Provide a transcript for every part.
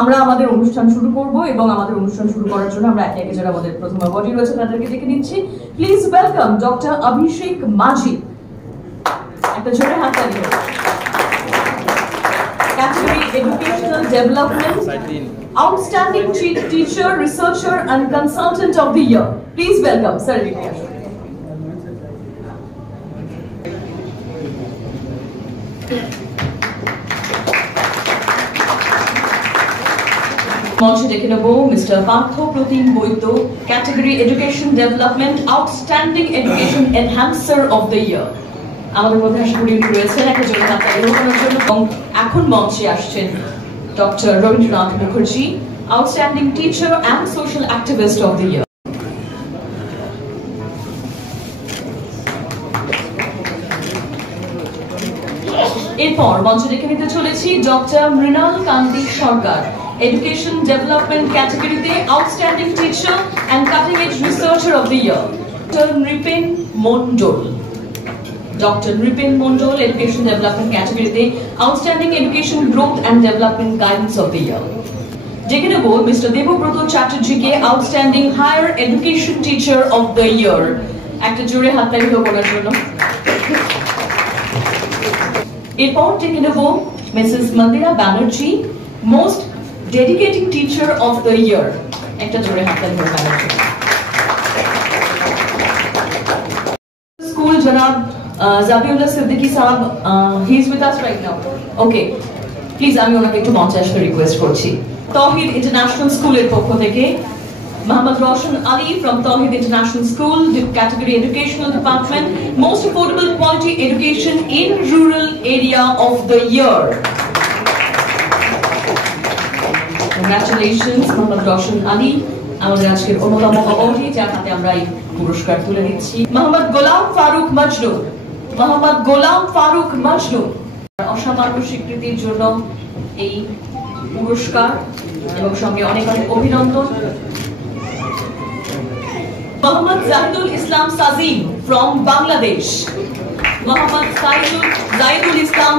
আমরা আমাদের অনুষ্ঠান শুরু করব এবং আমাদের অনুষ্ঠান শুরু করার জন্য আমরা একে একে যারা আমাদের প্রথম অ্যাওয়ার্ডি রয়েছে তাদেরকে ডেকে নিচ্ছি। প্লিজ ওয়েলকাম ডক্টর অভিষেক মাঝি। একটা জোরে হাততালি। Category Educational Development, Outstanding Teacher, Researcher and Consultant of the Year. Please welcome Sir. মঞ্চে ডেকে নেব mister Partha Pratim Baidya, category education development, outstanding education enhancer of the ইয়ার। আমাদের মধ্যে আশা করি রয়েছেন একটা জন্য তার জন্য। এখন মঞ্চে আসছেন doctor Rabindranath Mukherjee, outstanding teacher and social activist of the year. এরপর মঞ্চে ডেকে নিতে চলেছি doctor Mrinal Kanti Sarkar, education development ক্যাটাগরিতে outstanding teacher and cutting edge researcher of the year. Doctor Nripen Mondal, doctor Nripen Mondal, education development ক্যাটাগরিতে outstanding education growth and development guidance of the year. ডেকে নেব mister Debabrata চ্যাটার্জিকে, outstanding higher education teacher of the year. একটা জোরে হাততালি হোক ওনার জন্য। এরপর ডেকে নেব Mrs Mandira Banerjee, most ডেডিকেটিং teacher of the year. একটা জোরে হাততালি হোক ব্যানার্জি। স্কুল জনাব জাবিউল্লাহ সিদ্দিকী সাহেব, he is with us right now. Okay, please আমি ওনাকে একটু মঞ্চে আসতে রিকোয়েস্ট করছি। তৌহিদ ইন্টারন্যাশনাল স্কুলের পক্ষ থেকে Mohammad Roshan Ali from Tawhid International School, Category Educational Department, Most Affordable Quality Education in Rural Area of the Year. Congratulations, Mohammad Roshan Ali. আমাদের আজকের অন্যতম অতিথি যার হাতে আমরা এই পুরস্কার তুলে নিচ্ছি মোহাম্মদ গোলাম ফারুক মজনু। মোহাম্মদ গোলাম ফারুক মজনু অসামান্য স্বীকৃতির জন্য এই পুরস্কার এবং সঙ্গে অনেক অনেক অভিনন্দন। Mohammad Zahidul Islam Sazim from Bangladesh. Mohammad Zahidul Islam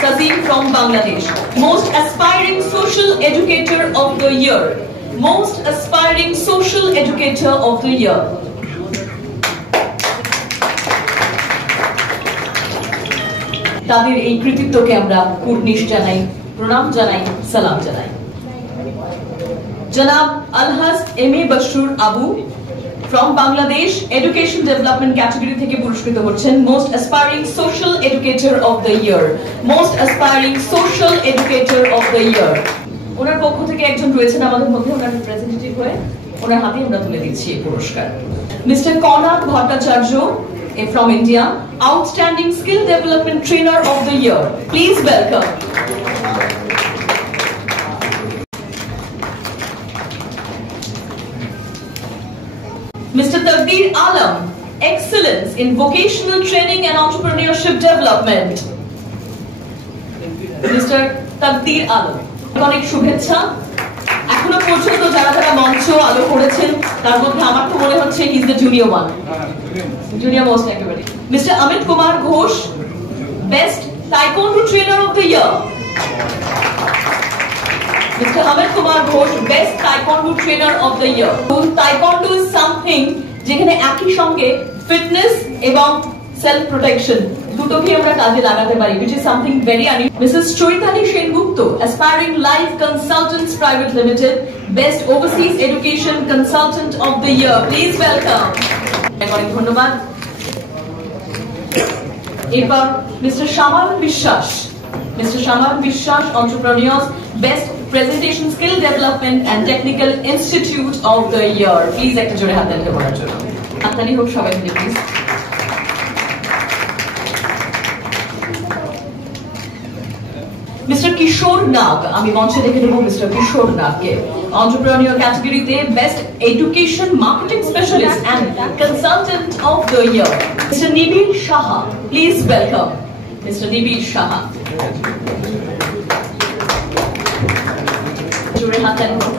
Sazim from Bangladesh. Most Aspiring Social Educator of the Year. Most Aspiring Social Educator of the Year. তাদের এই কৃতিত্বকে আমরা কুর্নিশ জানাই, প্রণাম জানাই, সালাম জানাই। জনাব Alhaj M A Bashrur Abu from Bangladesh, Education Development Category থেকে পুরস্কৃত হচ্ছেন Most Aspiring Social Educator of the Year. Most Aspiring Social Educator of the Year. ওনার পক্ষ থেকে একজন রয়েছেন আমাদের মধ্যে, ওনার রিপ্রেজেন্টেটিভ হয়ে ওনার হাতে আমরা তুলে দিচ্ছি এই পুরস্কার। Mister Kanak Bhattacharya from India, Outstanding Skill Development Trainer of the Year. Please welcome. Mr. Taqdeer Alam, Excellence in Vocational Training and Entrepreneurship Development. Mr. Taqdeer Alam, অনেক শুভেচ্ছা। এখনো পর্যন্ত যারা যারা মঞ্চ আলো করেছেন তার মধ্যে আমার তো মনে হচ্ছে he is the junior one, junior most একেবারে। Mister Amit Kumar Ghosh, best taekwondo trainer of the year. Mr. Amit Kumar Ghosh, Best Taekwondo Trainer of the Year. Taekwondo is something যেখানে একই সঙ্গে ফিটনেস এবং সেলফ প্রোটেকশন দুটোকে আমরা কাজে লাগাতে পারি, which is something very unusual. Mrs. Choitali Sengupta, Aspiring Life Consultants Private Limited, Best Overseas Education Consultant of the Year. Please welcome. অনেক ধন্যবাদ। এরপর মিস্টার শামাল বিশ্বাস, Mr. Shamal Bishwash, Entrepreneurs, Best Presentation Skill Development and Technical Institute of the Year. Please একটা জোরে হাত দেন করার জন্য। হাততালি হোক সবাই মিলে প্লিজ। মিস্টার কিশোর নাগ, আমি মঞ্চে দেখে নেব মিস্টার কিশোর নাগকে, Entrepreneur ক্যাটাগরিতে Best Education Marketing Specialist and Consultant of the Year. Mr. Nibil Shaha, please welcome Mr. Nibil Shaha. জোরে হাততালি হোক।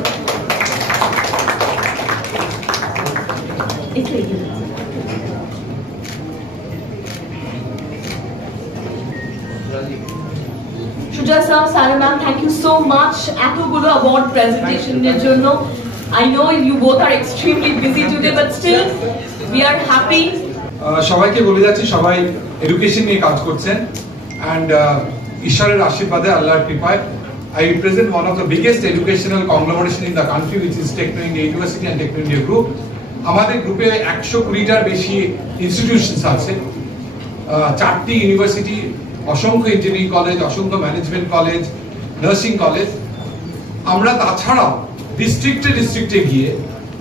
Shuja sir, Sarah ma'am, thank you so so much এতগুলো award presentation এর জন্য. I know you both are extremely busy today, but still we are happy. সবাইকে বলে যাচ্ছি সবাই এডুকেশন নিয়ে কাজ করছেন and ঈশ্বরের আশীর্বাদে আল্লাহর কৃপায় I represent one of the biggest educational conglomeration in the country, which is Techno India University and Techno India Group. আমাদের গ্রুপে 120টার বেশি ইনস্টিটিউশনস আছে, 4টি ইউনিভার্সিটি, অসংখ্য ইঞ্জিনিয়ারিং কলেজ, অসংখ্য ম্যানেজমেন্ট কলেজ, নার্সিং কলেজ। আমরা তাছাড়াও ডিস্ট্রিক্টে গিয়ে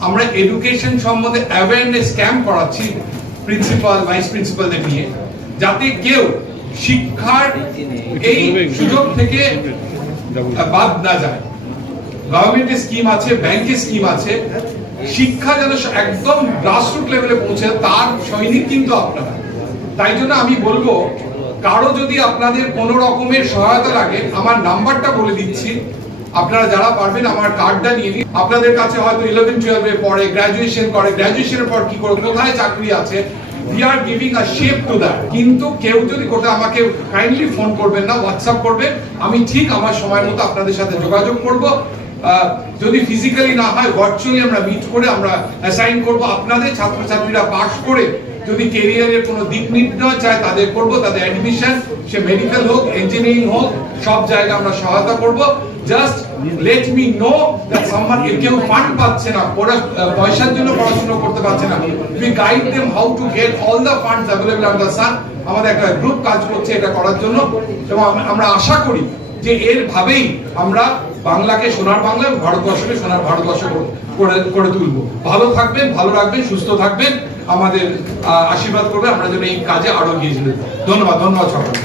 আমরা এডুকেশন সম্বন্ধে অ্যাওয়ারনেস ক্যাম্প করাচ্ছি প্রিন্সিপাল, ভাইস প্রিন্সিপালদের নিয়ে, যাতে কেউ শিক্ষার এই সুযোগ থেকে বাদ না যায়। গভর্নমেন্টের স্কিম আছে, ব্যাংকের স্কিম আছে, শিক্ষা যেন একদম গ্রাসরুট লেভেলে পৌঁছে, তার সৈনিক কিন্তু আপনারা। তাই জন্য আমি বলবো, কারো যদি আপনাদের কোনো রকমের সহায়তা লাগে, আমার নাম্বারটা বলে দিচ্ছি, আপনারা যারা পারবেন আমার কার্ডটা নিয়ে নিন। আপনাদের কাছে হয়তো 11-12 পড়ে, গ্রাজুয়েশন করে, গ্রাজুয়েশনের পর কি করে, কোথায় চাকরি আছে, we are giving a shape to that. কিন্তু কেউ যদি কোটা আমাকে কাইন্ডলি ফোন করবেন না, হোয়াটসঅ্যাপ করবেন, আমি ঠিক আমার সময় মতো আপনাদের সাথে যোগাযোগ করব। যদি ফিজিক্যালি না হয়, ভার্চুয়ালি আমরা মিট করে আমরা অ্যাসাইন করব। আপনাদের ছাত্রছাত্রীরা পাস করে যদি ক্যারিয়ারের কোনো দিক নির্ণয় চায় তাদের করব, তাদের অ্যাডমিশন, সে মেডিকেল হোক, ইঞ্জিনিয়ারিং হোক, সব জায়গায় আমরা সহায়তা করব। Just let me know that someone, কেউ ফান্ড পাচ্ছে না, পয়সার জন্য পড়াশোনা করতে পারছে না, we guide them how to get all the funds available under sun. আমাদের একটা গ্রুপ কাজ করছে এটা করার জন্য, এবং আমরা আশা করি যে এর ভাবেই আমরা বাংলাকে সোনার বাংলা, ভারতবর্ষকে সোনার ভারতবর্ষ করে তুলবো। ভালো থাকবেন, ভালো রাখবেন, সুস্থ থাকবেন, আমাদের আশীর্বাদ করবে, আমরা যেন এই কাজে আরো এগিয়ে যেতে। ধন্যবাদ সকলকে।